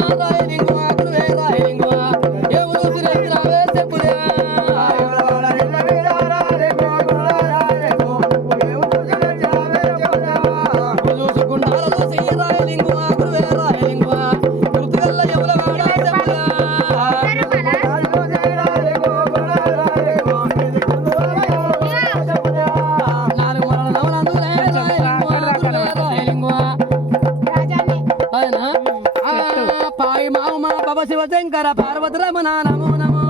ஆதாயம் எங்கும் మామ శంకర శివశంకర రమణ నమో నమో.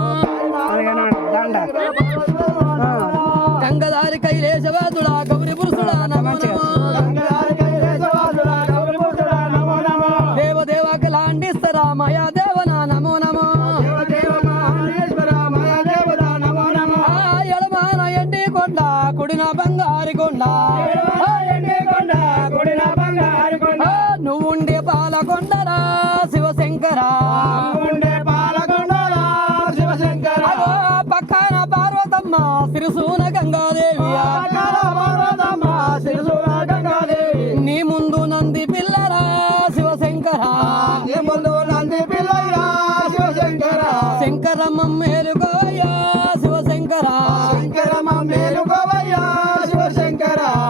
గంగధారి కైలేశవాదుడా గౌరి పురుషుడా నమో నమో. దేవదేవ కలాండిస్తరా మాయా నమో నమో. ఎడమాన ఎండి కొండ కుడిన బంగారి కొండ. గంగాదేవి నీ ముందు నంది పిల్లరా శివశంకరా. శంకరమ్మ మేలుకోవయ్యా శివశంకరా.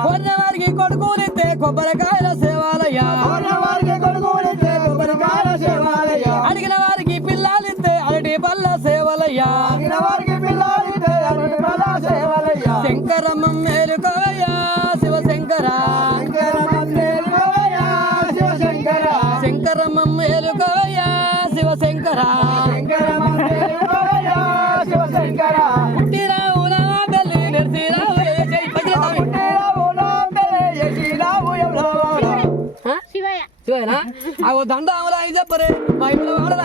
కొన్న వారికి కొడుకునితే కొబ్బరికాయల శంకరమ్మ మేలుకోవయ్యా శివశంకరా. శంకరమ్మ మేలుకోవయ్యా శివశంకరా. ఆ? శివయ్యనా? అగో దండాములా ఇది చెప్పరే మా ఇంట్లో వాడరా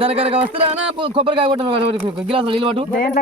దానికనక వస్తారా కొబ్బరికాయ కొట్టిన గిలాసులు నీళ్ళు పట్టు.